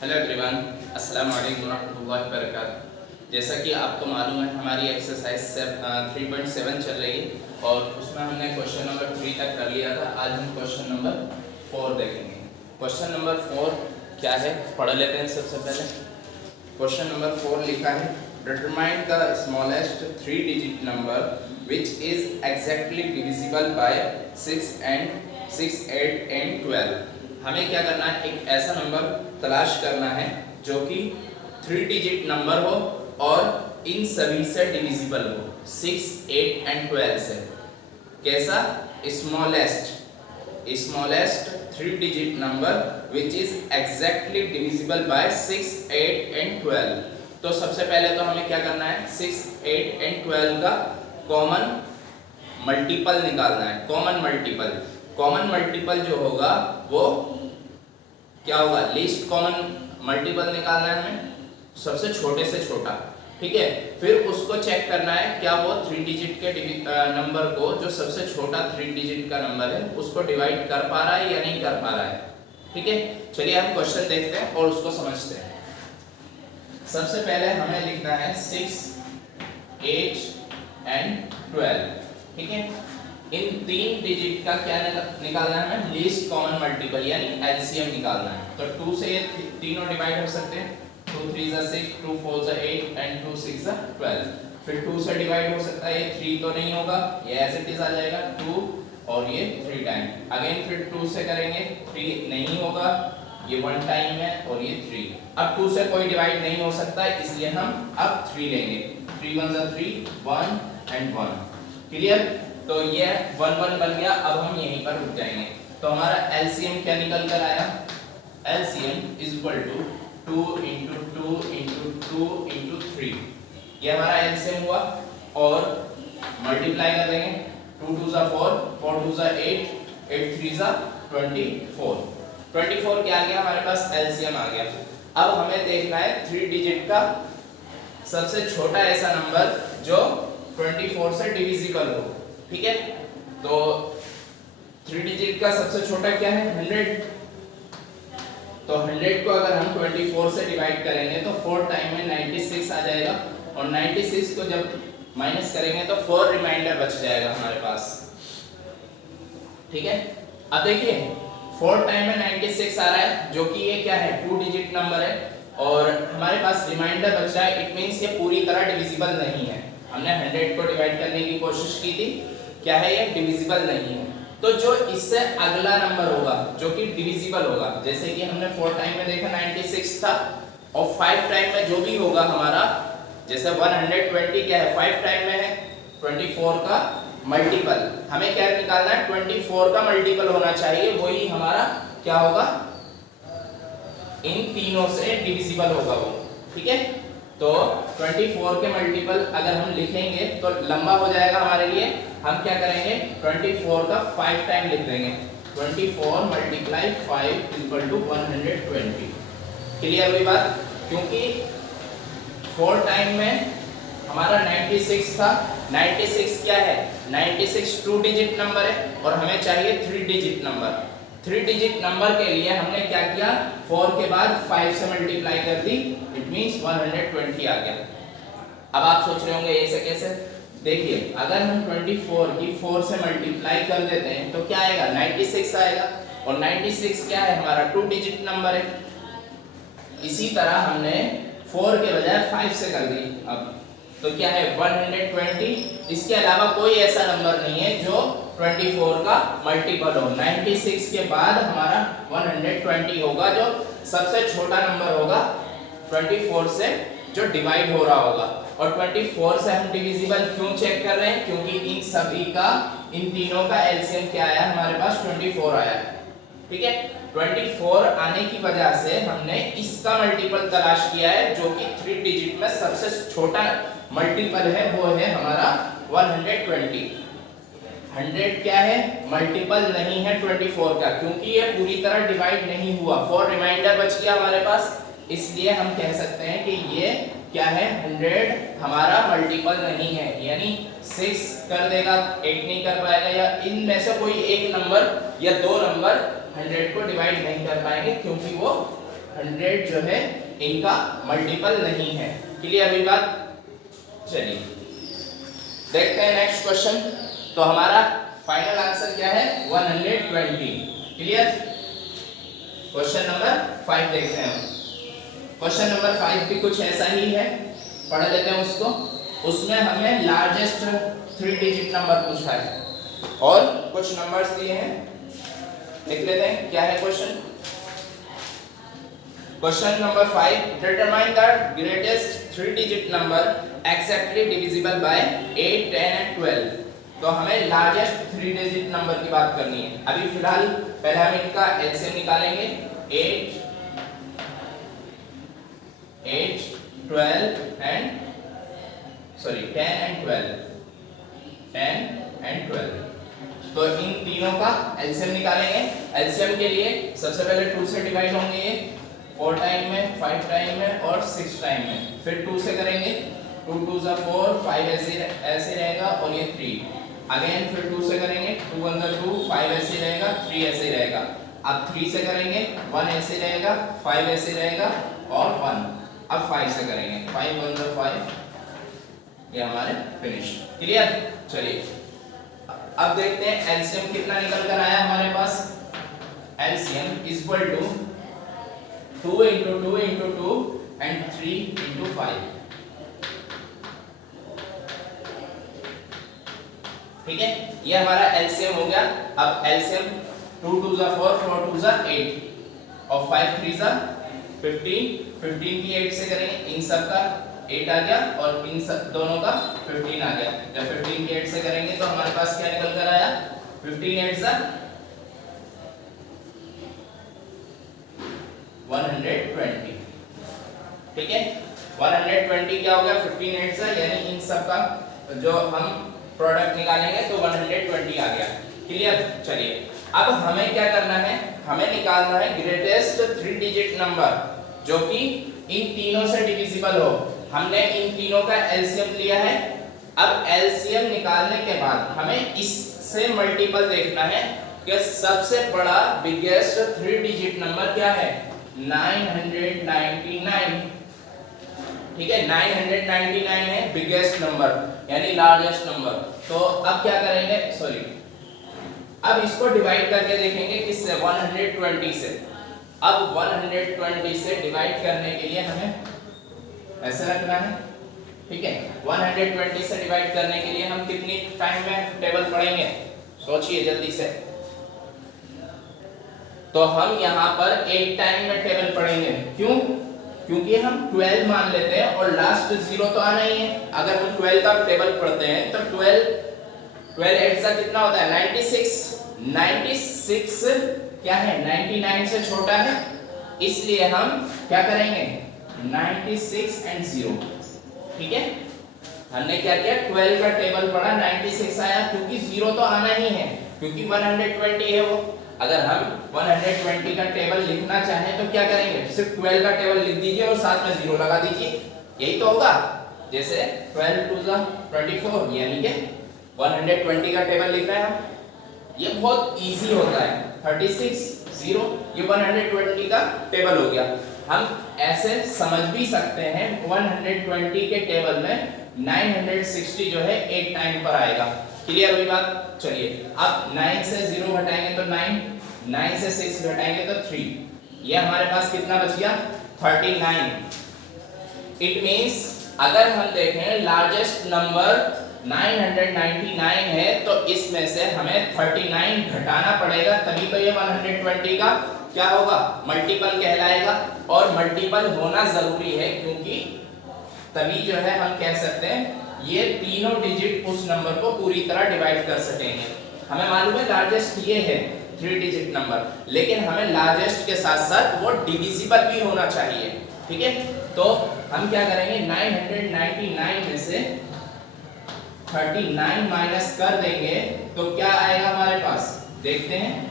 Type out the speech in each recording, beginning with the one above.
Hello everyone, अस्सलाम वालेकुम रहमतुल्लाहि व बरकातहू। जैसा कि आपको मालूम है हमारी एक्सरसाइज 3.7 चल रही है और उसमें हमने क्वेश्चन नंबर 3 तक कर लिया था। आज हम क्वेश्चन नंबर 4 देखेंगे। क्वेश्चन नंबर 4 क्या है पढ़ लेते हैं। सबसे पहले क्वेश्चन नंबर 4 लिखा है, determine the smallest 3 digit number which is exactly divisible by 6, 8 and 12। हमें क्या करना है, एक ऐसा नंबर तलाश करना है जो कि 3 डिजिट नंबर हो और इन सभी से डिविजिबल हो, 6, 8 एंड 12 से। कैसा? Smallest 3 digit number which is exactly divisible by 6, 8 and 12। तो सबसे पहले तो हमें क्या करना है, 6, 8 एंड 12 का कॉमन मल्टीपल निकालना है। कॉमन मल्टीपल जो होगा वो क्या होगा, लीस्ट कॉमन मल्टीपल निकालना है हमें, सबसे छोटे से छोटा। ठीक है, फिर उसको चेक करना है क्या वो 3 डिजिट के नंबर को, जो सबसे छोटा 3 डिजिट का नंबर है, उसको डिवाइड कर पा रहा है या नहीं कर पा रहा है। ठीक है, चलिए हम क्वेश्चन देखते हैं और उसको समझते हैं। सबसे पहले हमें लिखना है 6, 8 एंड 12। ठीक है, इन 3 डिजिट का क्या निकालना है हमें, लीस्ट कॉमन मल्टीपल यानी एलसीएम निकालना है। तो 2 से ये तीनों डिवाइड हो सकते हैं, 2 3 6, 2 4 8 एंड 2 6 12। फिर 2 से डिवाइड हो सकता है, ये 3 तो नहीं होगा, ये एज इट इज आ जाएगा 2 और ये 3 टाइम। अगेन फिर 2 से करेंगे, 3 नहीं होगा, ये 1 टाइम है और ये 3। अब 2 से कोई डिवाइड नहीं हो सकता, इसलिए हम अब 3 लेंगे। 3 1 3, 1 एंड 1। क्लियर? तो ये 1 1 बन गया। अब हम यहीं पर रुक जाएंगे। तो हमारा एलसीएम क्या निकल कर आया, LCM is equal to 2 into 2 into 2 into 3। ये हमारा एलसीएम हुआ और मल्टीप्लाई कर देंगे, 2 2 4, 4 2 8, 8 3 24। 24 क्या आ गया हमारे पास, एलसीएम आ गया। अब हमें देखना है 3 डिजिट का सबसे छोटा ऐसा नंबर जो 24 से डिविजिबल हो। ठीक है, तो 3 डिजिट का सबसे छोटा क्या है, 100। तो 100 को अगर हम 24 से डिवाइड करेंगे तो 4 टाइम में 96 आ जाएगा और 96 को जब माइनस करेंगे तो 4 रिमाइंडर बच जाएगा हमारे पास। ठीक है, अब देखिए 4 टाइम में 96 आ रहा है, जो कि ये क्या है, 2 डिजिट नंबर है और हमारे पास रिमाइंडर बच रहा है। इट मींस ये पूरी तरह डिविजिबल नहीं है। हमने 100 को डिवाइड करने की कोशिश की थी, क्या है, ये डिविजिबल नहीं है। तो जो इससे अगला नंबर होगा जो कि डिविजिबल होगा, जैसे कि हमने 4 टाइम में देखा 96 था और 5 टाइम में जो भी होगा हमारा, जैसे 120 क्या है, 5 टाइम में है, 24 का मल्टीपल। हमें क्या निकालना है, 24 का मल्टीपल होना चाहिए, वही हमारा क्या होगा, इन तीनों से डिविजिबल होगा वो। ठीक है, तो 24 के मल्टीपल अगर हम लिखेंगे तो लंबा हो जाएगा हमारे लिए। हम क्या करेंगे, 24 का 5 टाइम लिख देंगे, 24 मल्टीप्लाई 5 इक्वल टू 120। क्लियर हुई बात? क्योंकि 4 टाइम में हमारा 96 था। 96 क्या है, 96 2 डिजिट नंबर है और हमें चाहिए 3 डिजिट नंबर। 3 डिजिट नंबर के लिए हमने क्या किया, 4 के बाद 5 से मल्टीप्लाई कर दी, इट मींस 120 आ गया। अब आप सोच रहे होंगे ऐसे कैसे। देखिए, अगर हम 24 की 4 से मल्टीप्लाई कर देते हैं तो क्या आएगा, 96 आएगा और 96 क्या है, हमारा 2 डिजिट नंबर है। इसी तरह हमने 4 के बजाय 5 से कर दी। अब तो क्या है, 120। इसके अलावा कोई ऐसा नंबर नहीं है जो 24 का मल्टीपल हो। 96 के बाद हमारा 120 होगा, जो सबसे छोटा नंबर होगा 24 से जो डिवाइड हो रहा होगा। और 24 से हम डिविजिबल क्यों चेक कर रहे हैं, क्योंकि इन सभी का, इन तीनों का एलसीएम क्या आया हमारे पास, 24 आया है। ठीक है, 24 आने की वजह से हमने इसका मल्टीपल तलाश किया है, जो कि 3 डिजिट में सबसे छोटा मल्टीपल है, वो है हमारा 120। 100 क्या है, मल्टीपल नहीं है 24 का, क्योंकि ये पूरी तरह डिवाइड नहीं हुआ, 4 रिमाइंडर बच गया हमारे पास। इसलिए हम कह सकते हैं कि ये क्या है, 100 हमारा मल्टीपल नहीं है, यानी 6 कर देगा, 8 नहीं कर पाएगा, या इनमें से कोई एक नंबर या दो नंबर 100 को डिवाइड नहीं कर पाएंगे, क्योंकि वो 100 जो है इनका मल्टीपल नहीं है। क्लियर हुई बात? चलिए देखते हैं नेक्स्ट क्वेश्चन। तो हमारा फाइनल आंसर क्या है? 120। क्लियर? क्वेश्चन नंबर 5 देखते हैं। क्वेश्चन नंबर 5 भी कुछ ऐसा ही है, पढ़ लेते हैं उसको। उसमें हमें लार्जेस्ट 3 डिजिट नंबर पूछा है और कुछ नंबर्स दिए हैं, लिख लेते हैं क्या है question. Question number 5, determine the greatest 3 digit number exactly divisible by 8, 10 and 12। तो हमें लार्जेस्ट 3 डिजिट नंबर की बात करनी है। अभी फिलहाल पहले हम इनका एलसीएम निकालेंगे। 8, 12 एंड 10 एंड 12, 10 एंड 12। तो इन तीनों का एलसीएम निकालेंगे। एलसीएम के लिए सबसे पहले 2 से डिवाइड होंगे, ये 4 टाइम में, 5 टाइम में और 6 टाइम में। फिर 2 से करेंगे, 2 2 जा 4, 5 ऐसे रहेगा और ये 3। अगेन फिर 2 से करेंगे, 2 1 जा 2, 5 ऐसे रहेगा, 3 ऐसे रहेगा। अब 3 से करेंगे, 1 ऐसे रहेगा, 5 ऐसे रहेगा और 1। अब 5 से करेंगे, 5 1 जा 5, ये हमारे फिनिश। क्लियर? चलिए अब देखते हैं एलसीएम कितना निकल कर आया हमारे पास। LCM equal to 2 into 2 into 2 and 3 into 5। ठीक है, ये हमारा एलसीएम हो गया। अब एलसीएम 2 2 जा 4, 4 2 जा 8 और 5 3 जा 15। 15 की 8 से करेंगे, इन सब का 8 आ गया और इन सब दोनों का 15 आ गया। जब 15 की 8 से करेंगे तो हमारे पास क्या निकल कर आया? 15 8 जा 120। ठीक है, 120 क्या हो गया? 15 8 जा, यानी इन सब का जो हम प्रोडक्ट निकालेंगे तो 120 आ गया। क्लियर? चलिए अब हमें क्या करना है? हमें निकालना है ग्रेटेस्ट 3 डिजिट नंबर जो कि इन तीनों से डिविजिबल हो। हमने इन तीनों का एलसीएम लिया है। अब एलसीएम निकालने के बाद हमें इससे मल्टीपल देखना है कि सबसे बड़ा बिगेस्ट 3 डिजिट नंबर क्या है? 999। ठीक है, 999 है बिगेस्ट नंबर यानी लार्जेस्ट नंबर। तो अब क्या करेंगे? सॉरी, अब इसको डिवाइड करके देखेंगे किससे? 120 से। अब 120 से डिवाइड करने के लिए हमें ऐसे रखना है। ठीक है, 120 से डिवाइड करने के लिए हम कितनी टाइम में टेबल पढ़ेंगे? सोचिए जल्दी से। तो हम यहाँ पर 8 टाइम में टेबल पढ़ेंगे। क्यों? क्योंकि हम 12 मान लेते हैं और लास्ट 0 तो आना ही है। अगर हम 12 का टेबल पढ़ते हैं तो 12 8 से कितना होता है? 96। 96 क्या है? 99 से छोटा है, इसलिए हम क्या करेंगे? 96 एंड 0। ठीक है, हमने क्या किया? 12 का टेबल पढ़ा, 96 आया, क्योंकि 0 तो आना ही है क्योंकि 120 है वो। अगर हम 120 का टेबल लिखना चाहें तो क्या करेंगे? सिर्फ 12 का टेबल लिख दीजिए और साथ में 0 लगा दीजिए, यही तो होगा। जैसे 12 2 जा 24, यानी कि 120 का टेबल लिख रहे हैं हम। ये बहुत इजी होता है। 36 0, ये 120 का टेबल हो गया। हम ऐसे समझ भी सकते हैं 120 के टेबल में 960 जो है 8 टाइम पर आएगा। क्लियर हुई बात? चलिए अब 9 से 0 घटाएंगे तो 9, 9 से 6 घटाएंगे तो 3। ये हमारे पास कितना बच गया? 39। इट मींस अगर हम देखें लार्जेस्ट नंबर 999 है तो इसमें से हमें 39 घटाना पड़ेगा, तभी तो ये 120 का क्या होगा? मल्टीपल कहलाएगा। और मल्टीपल होना जरूरी है क्योंकि तभी जो है हम कह सकते हैं ये तीनों डिजिट उस नंबर को पूरी तरह डिवाइड कर सकेंगे। हमें मालूम है लार्जेस्ट ये है 3 डिजिट नंबर, लेकिन हमें लार्जेस्ट के साथ साथ वो डिविजिबल भी होना चाहिए। ठीक है, तो हम क्या करेंगे? 999 में से 39 माइनस कर देंगे तो क्या आएगा हमारे पास? देखते हैं।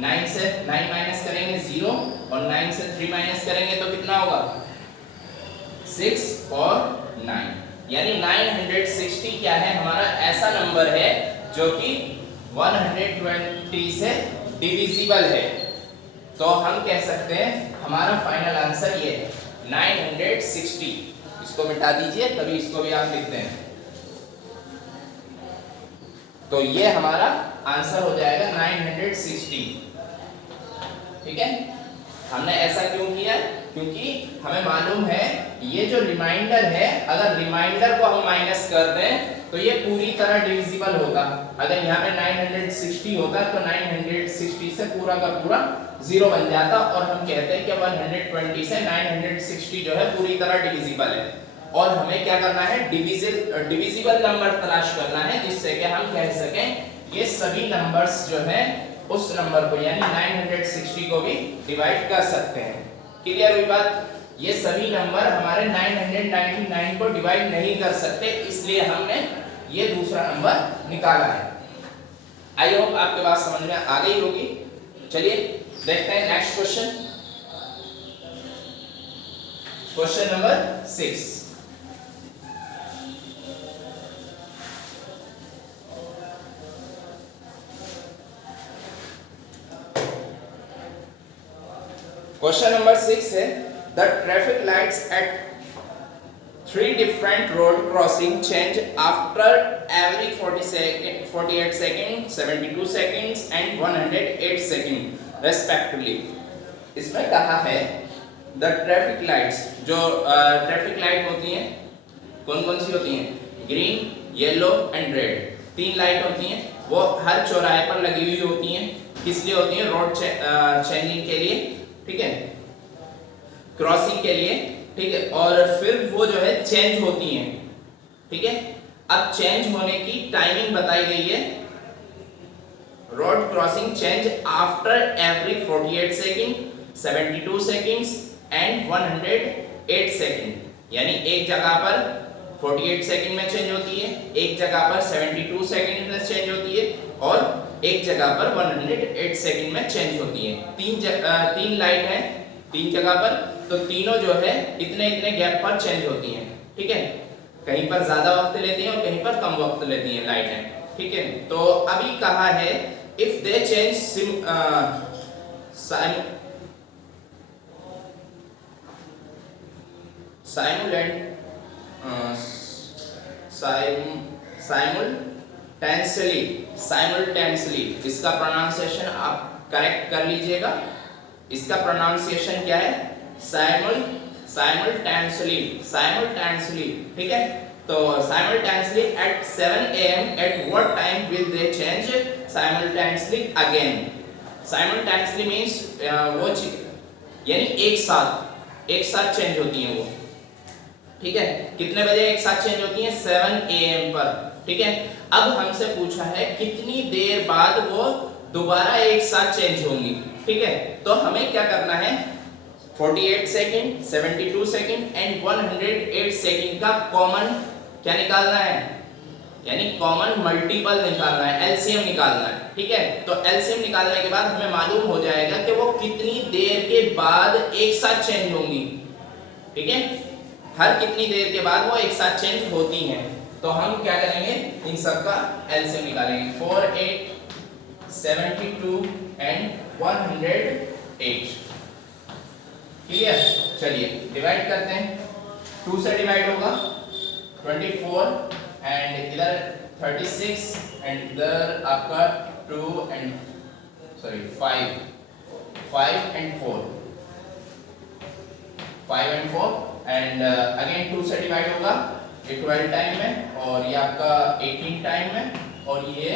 9 से 9 माइनस करेंगे 0 और 9 से 3 माइनस करेंगे तो कितना होगा? 6 और 9, यानी 960 क्या है? हमारा ऐसा नंबर है जो कि 120 से डिविजिबल है। तो हम कह सकते हैं हमारा फाइनल आंसर ये है 960। इसको मिटा दीजिए, तभी इसको भी आप लिखते हैं। तो ये हमारा आंसर हो जाएगा 960। ठीक है, हमने ऐसा क्यों किया? क्योंकि हमें मालूम है ये जो रिमाइंडर है, अगर रिमाइंडर को हम माइनस कर दें तो ये पूरी तरह डिविजिबल होता। अगर यहाँ पे 960 होता तो 960 से पूरा का पूरा 0 बन जाता, और हम कहते हैं कि 120 से 960 जो है पूरी तरह डिविजिबल है। और हमें क्या करना है? डिविजिबल नंबर तलाश करना है, जिससे कि हम कह सकें ये सभी नंबर्स जो है उस नंबर को यानी 960 को भी डिवाइड कर सकते हैं। क्लियर हुई बात? ये सभी नंबर हमारे 999 को डिवाइड नहीं कर सकते, इसलिए हमने ये दूसरा नंबर निकाला है। आई होप आपके बात समझ में आ गई होगी। चलिए देखते हैं next question. Question number 6। Question number 6 है the traffic lights at 3 different road crossing change after every 48 seconds, 72 seconds and 108 seconds respectively। इसमें कहा है द ट्रैफिक लाइट्स, जो ट्रैफिक लाइट होती हैं कौन कौन सी होती हैं? Green, yellow and red. 3 light होती हैं, वो हर चौराहे पर लगी हुई होती हैं। किस लिए होती हैं? रोड चेंजिंग के लिए, ठीक है, क्रॉसिंग के लिए, ठीक है। और फिर वो जो है चेंज होती हैं, ठीक है। अब चेंज होने की टाइमिंग बताई गई है, road crossing change after every 48 second, 72 seconds and 108 second. यानी एक जगह पर 48 सेकंड में चेंज होती है, एक जगह पर 72 सेकंड में चेंज होती है, और एक जगह पर 108 सेकंड में चेंज होती है। तीन लाइट है 3 जगह पर, तो तीनों जो है इतने इतने गैप पर चेंज होती हैं, ठीक है। कहीं पर ज्यादा वक्त लेती हैं और कहीं पर कम वक्त लेती हैं लाइटें, ठीक है। तो अभी कहा है इफ दे चेंज साइमल्टेनियसली, इसका प्रोनाउंसिएशन आप करेक्ट कर लीजिएगा। इसका प्रोनाउंसिएशन क्या है? साइमल्टेनियसली, ठीक है। तो simultaneously eight 7 AM, at what time will they change simultaneously again? Simultaneously means वो यानी एक साथ चेंज होती हैं वो, ठीक है। कितने बजे एक साथ चेंज होती हैं? 7 AM पर, ठीक है। अब हमसे पूछा है कितनी देर बाद वो दोबारा एक साथ चेंज होंगी, ठीक है। तो हमें क्या करना है? 48 सेकंड, 72 सेकंड एंड 108 सेकंड का कॉमन क्या निकालना है? यानी कॉमन मल्टीपल निकालना है, एलसीएम निकालना है, ठीक है। तो एलसीएम निकालने के बाद हमें मालूम हो जाएगा कि वो कितनी देर के बाद एक साथ चेंज होंगी, ठीक है। हर कितनी देर के बाद वो एक साथ चेंज होती हैं। तो हम क्या करेंगे? इन सब का एलसीएम निकालेंगे। 48, 72 एंड 108। क्लियर? चलिए डिवाइड करते हैं। 2 से डिवाइड होगा 24 एंड इधर 36 एंड इधर आपका 5 एंड 4 5 एंड 4 एंड अगेन 2 से डिवाइड होगा ये 12 टाइम में, और ये आपका 18 टाइम में, और ये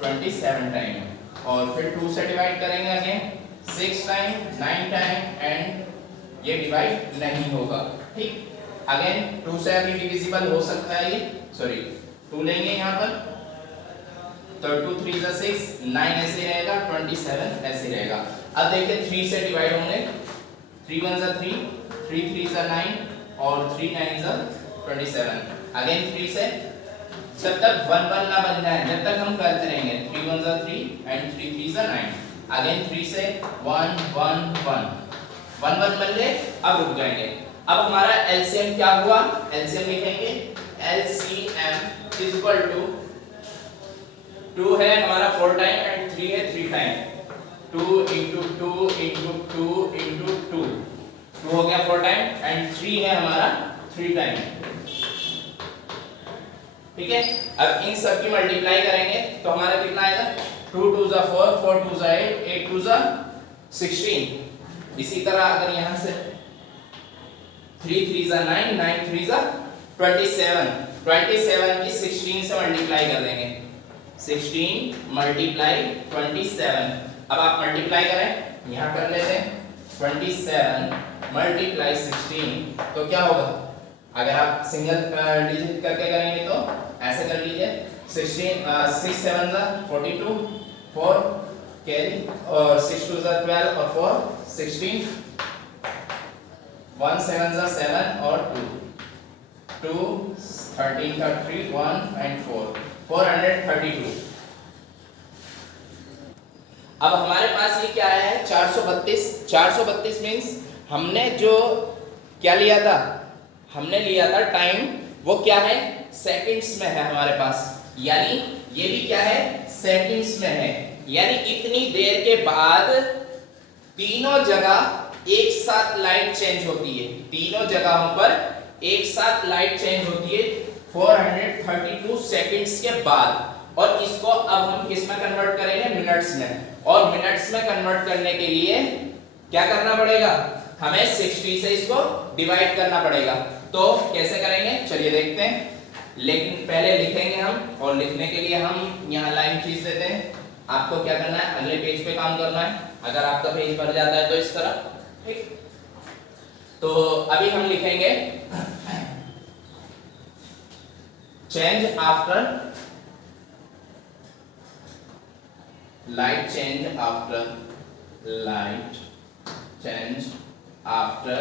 27 टाइम में। और फिर 2 से डिवाइड करेंगे अगेन 6 टाइम, 9 टाइम एंड ये डिवाइड नहीं होगा, ठीक। अगेन 2 से अभी डिविजिबल हो सकता है ये, सॉरी 2 लेंगे यहाँ पर, तो 2 3 जा 6, 9 ऐसे रहेगा, 27 ऐसे रहेगा। अब देखिए 3 से डिवाइड होंगे, 3 1 जा 3, 3 3 जा 9 और 3 9 जा 27। अगेन 3 से, जब तक 1 1 ना बन जाए जब तक हम करते रहेंगे। 3 1 जा 3 एंड 3 3 जा 9। अगेन 3 से 1 1 1 1 1 बन गए, अब रुक जाएंगे। अब हमारा एलसीएम क्या हुआ? एलसीएम लिखेंगे एलसीएम इज इक्वल टू 2 है हमारा 4 टाइम एंड 3 है 3 टाइम, 2 इंटू 2 इंटू 2 इंटू 2, 2 हो गया 4 टाइम एंड 3 है हमारा 3 टाइम। ठीक है, अब इन सब की मल्टीप्लाई करेंगे तो हमारा कितना आएगा, 2 2 जा 4, 4 2 जा 8, 8 2 जा 16। इसी तरह अगर यहां से 3 3 जा 9, 9 3 जा 27, 27 की 16 से मल्टीप्लाई कर देंगे, 16 मल्टीप्लाई 27। अब आप मल्टीप्लाई करें, यहां कर लेते हैं 27 मल्टीप्लाई 16, तो क्या होगा, अगर आप सिंगल डिजिट करके करेंगे तो ऐसे कर लीजिए, 16 6 7 जा 42, 4 कैरी और 6 2 जा 12 और 4 16, 1 7 जा 7 और 2 2 13 का 3 1 एंड 4 432। अब हमारे पास ये क्या है, 432। 432 मींस हमने जो क्या लिया था, हमने लिया था टाइम, वो क्या है, सेकंड्स में है हमारे पास, यानी ये भी क्या है, सेकंड्स में है। यानी इतनी देर के बाद तीनों जगह एक साथ लाइट चेंज होती है, तीनों जगहों पर एक साथ लाइट चेंज होती है 432 सेकंड्स के बाद। और इसको अब हम किस में कन्वर्ट करेंगे, मिनट्स में। और मिनट्स में कन्वर्ट करने के लिए क्या करना पड़ेगा, हमें 60 से इसको डिवाइड करना पड़ेगा। तो कैसे करेंगे, चलिए देखते हैं। लेकिन पहले लिखेंगे हम, और लिखने के लिए हम यहाँ लाइन खींच देते हैं। आपको क्या करना है, अगले पेज पे काम करना है। अगर आपका पेज भर जाता है तो इस तरह, ठीक। तो अभी हम लिखेंगे change after light change after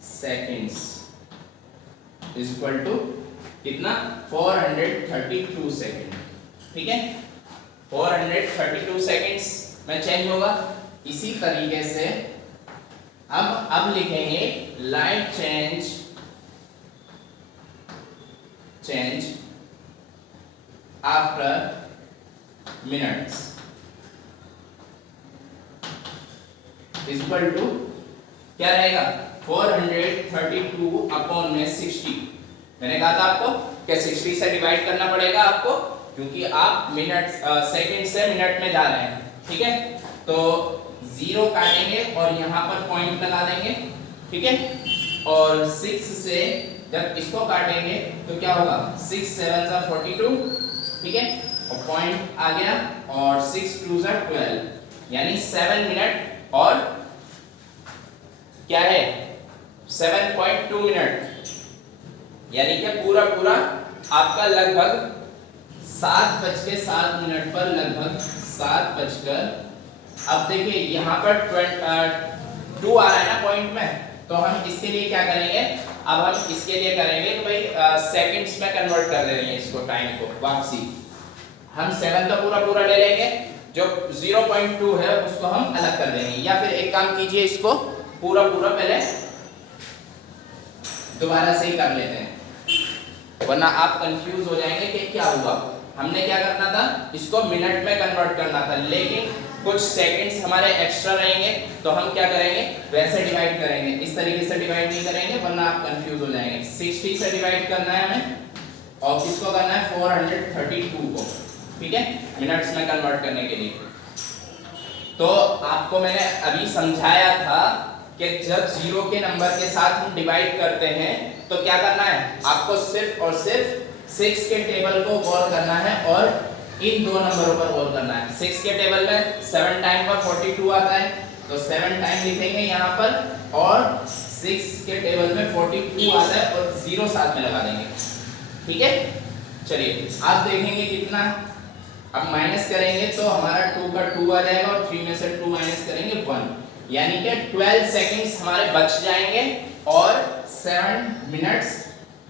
seconds is equal to कितना, 432 सेकेंड। ठीक है, 432 सेकेंड्स में चेंज होगा। इसी तरीके से अब लिखेंगे light change after minutes equal to क्या रहेगा, 432 अपॉन में 60। मैंने कहा था आपको कि 60 से डिवाइड करना पड़ेगा आपको, क्योंकि आप मिनट सेकंड से मिनट में जा रहे हैं। ठीक है, तो 0 काटेंगे और यहाँ पर पॉइंट लगा देंगे। ठीक है, और 6 से जब इसको काटेंगे तो क्या होगा, 6 7 जा 42। ठीक है, और पॉइंट आ गया, और 6 2 जा 12, यानी 7 मिनट और क्या है 7.2 मिनट, यानी कि पूरा आपका लगभग 7:07 पर, लगभग 7 अब देखिए यहाँ पर 2 आ रहा है ना पॉइंट में, तो हम इसके लिए क्या करेंगे, अब हम इसके लिए करेंगे कि भाई सेकंड्स में कन्वर्ट कर देंगे इसको, टाइम को वापसी। हम 7 तो पूरा ले लेंगे, जो 0.2 है उसको हम अलग कर देंगे। या फिर एक काम कीजिए, इसको पूरा पहले दोबारा से ही कर लेते हैं, वरना आप कंफ्यूज हो जाएंगे कि क्या हुआ। हमने क्या करना था, इसको मिनट में कन्वर्ट करना था, लेकिन कुछ सेकंड्स हमारे एक्स्ट्रा रहेंगे, तो हम क्या करेंगे, वैसे डिवाइड करेंगे, इस तरीके से डिवाइड नहीं करेंगे, वरना आप कंफ्यूज हो जाएंगे। 60 से डिवाइड करना है हमें, और किसको करना है, 432 को। ठीक है, मिनट्स में कन्वर्ट करने के लिए। तो आपको मैंने अभी समझाया था कि जब 0 के नंबर के साथ हम डिवाइड करते हैं तो क्या करना है, आपको सिर्फ और सिर्फ 6 के टेबल को गौर करना है और इन दो नंबरों पर गौर करना है। 6 के टेबल में 7 टाइम पर 42 आता है, तो 7 टाइम लिखेंगे यहाँ पर, और 6 के टेबल में 42 आता है और 0 साथ में लगा देंगे। ठीक है, चलिए आप देखेंगे कितना, अब माइनस करेंगे तो हमारा 2 का 2 आ जाएगा, और 3 में से 2 माइनस करेंगे 1, यानी कि 12 सेकंड्स हमारे बच जाएंगे, और 7 मिनट्स,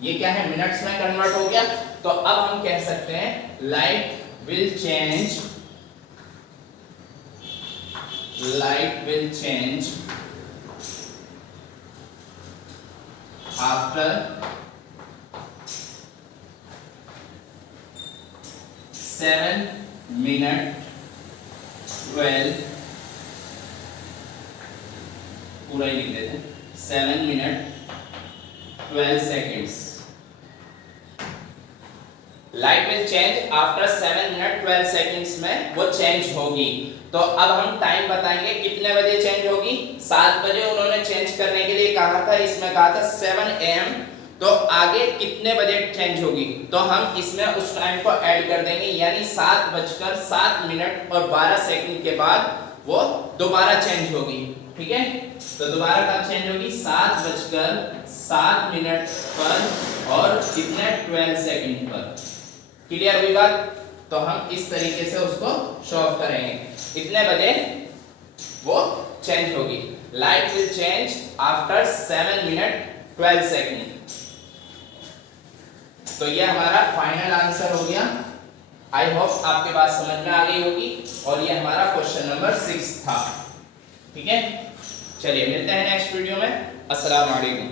ये क्या है, मिनट्स में कन्वर्ट हो गया। तो अब हम कह सकते हैं light will change after 7 minute 12 पूरा ही लिख देते हैं 7 minute 12 seconds. Light will change after 7 minute 12 seconds में वो चेंज होगी। तो अब हम टाइम बताएंगे कितने बजे चेंज होगी। 7 बजे उन्होंने चेंज करने के लिए कहा था, इसमें कहा था 7 AM, तो आगे कितने बजे चेंज होगी, तो हम इसमें उस टाइम को ऐड कर देंगे, यानी 7:07 और 12 सेकंड के बाद वो दोबारा चेंज होगी। ठीक है, तो दोबारा कब चेंज होगी, 7:07 पर और कितने 12 सेकंड पर। क्लियर हुई बात। तो हम इस तरीके से उसको शो ऑफ करेंगे, इतने बजे वो चेंज होगी। Light will change after 7 minute 12 second. तो ये हमारा फाइनल आंसर हो गया। आई होप आपके बात समझ में आ गई होगी, और ये हमारा क्वेश्चन नंबर 6 था। ठीक है, चलिए मिलते हैं नेक्स्ट वीडियो में। अस्सलाम वालेकुम।